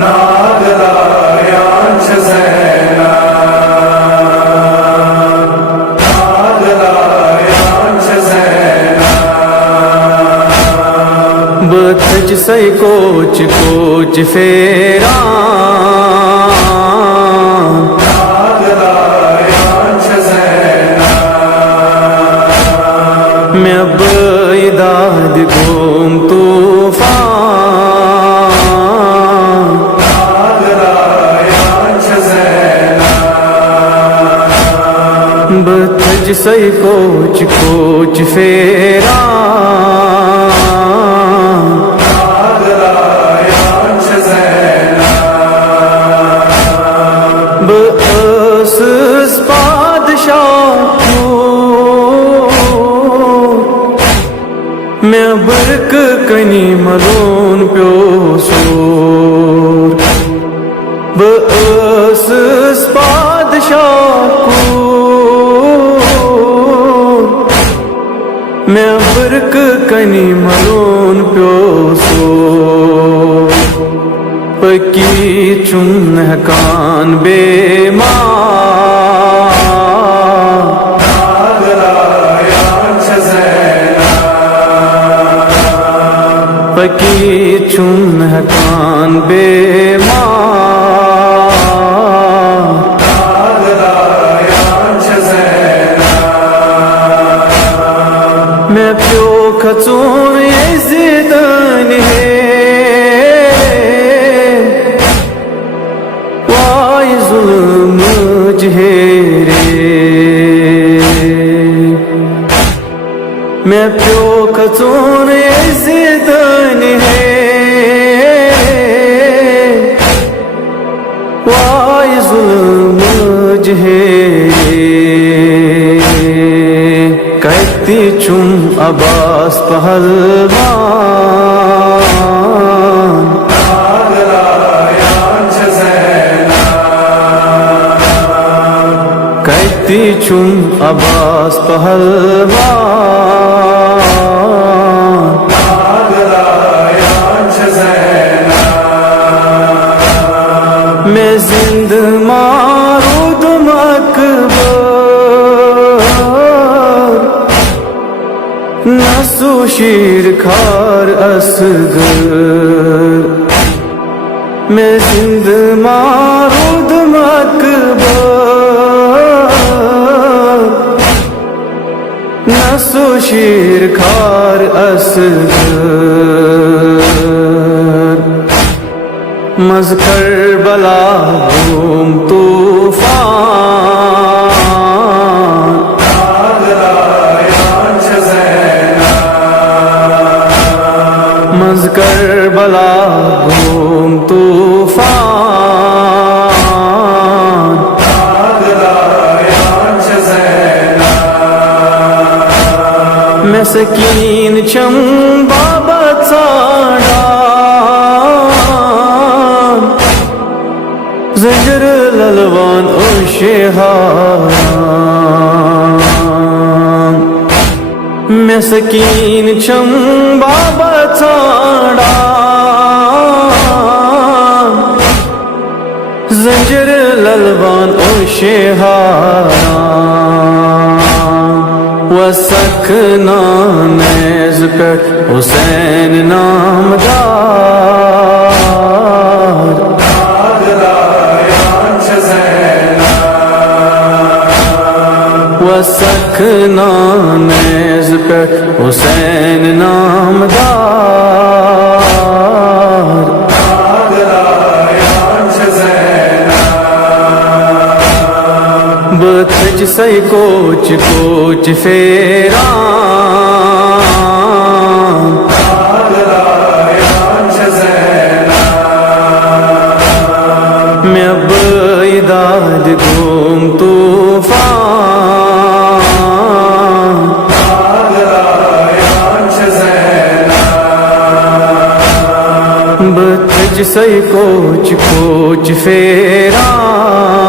Naglayanch Zainab, Naglayanch Zainab. Bıtıç say koç koç feran, Naglayanch Zainab. मैं बइदाद घूम तूफान, Naglayanch Zainab. बतज सही coach coach Ferran, Naglayanch Zainab. बअसस पादशाह मैं बरक कनी मलोन प्योसोर, बअसस पादशाह मैं बरक कनी मलोन प्योसोर, पकी चुन हकान बेमार, Naglayanch Zainab. पकी चुन हकान बेमार, Naglayanch Zainab. मैं प्यो खचून जिदन है वाय जुल्म जहेरे, मैं प्यो खचून जिदन है वाय जुल्म जहेरे, कहती चुम अब्बास पहलवान, Naglayanch Zainab. कहती चुम अब्बास पहलवान, Naglayanch Zainab. मैं जिंद मारूद मकबर, नसो शीर खार असगर, मैं जिंद मारूद मकबर, नसो शीर खार असगर, मज करबला घूम तूफान, Naglayanch Zainab. मज करबला घूम तूफान, Naglayanch Zainab. मैं सकीन चम बाबा चाड़ान, जंजर ललवान ओ शेहान, मैं सकीन चम बाबा चाड़ान, जंजर ललवान ओ शेहान, वसखना नेज़ पर हुसैन नामदार, Naglayanch Zainab. वसखना नेज़ पर हुसैन नामदार, Naglayanch Zainab. बतज सही coach coach Ferran, Naglayanch Zainab. मैं बइदाद घूम तूफान, Naglayanch Zainab. बतज सही कोच कोच फेरान,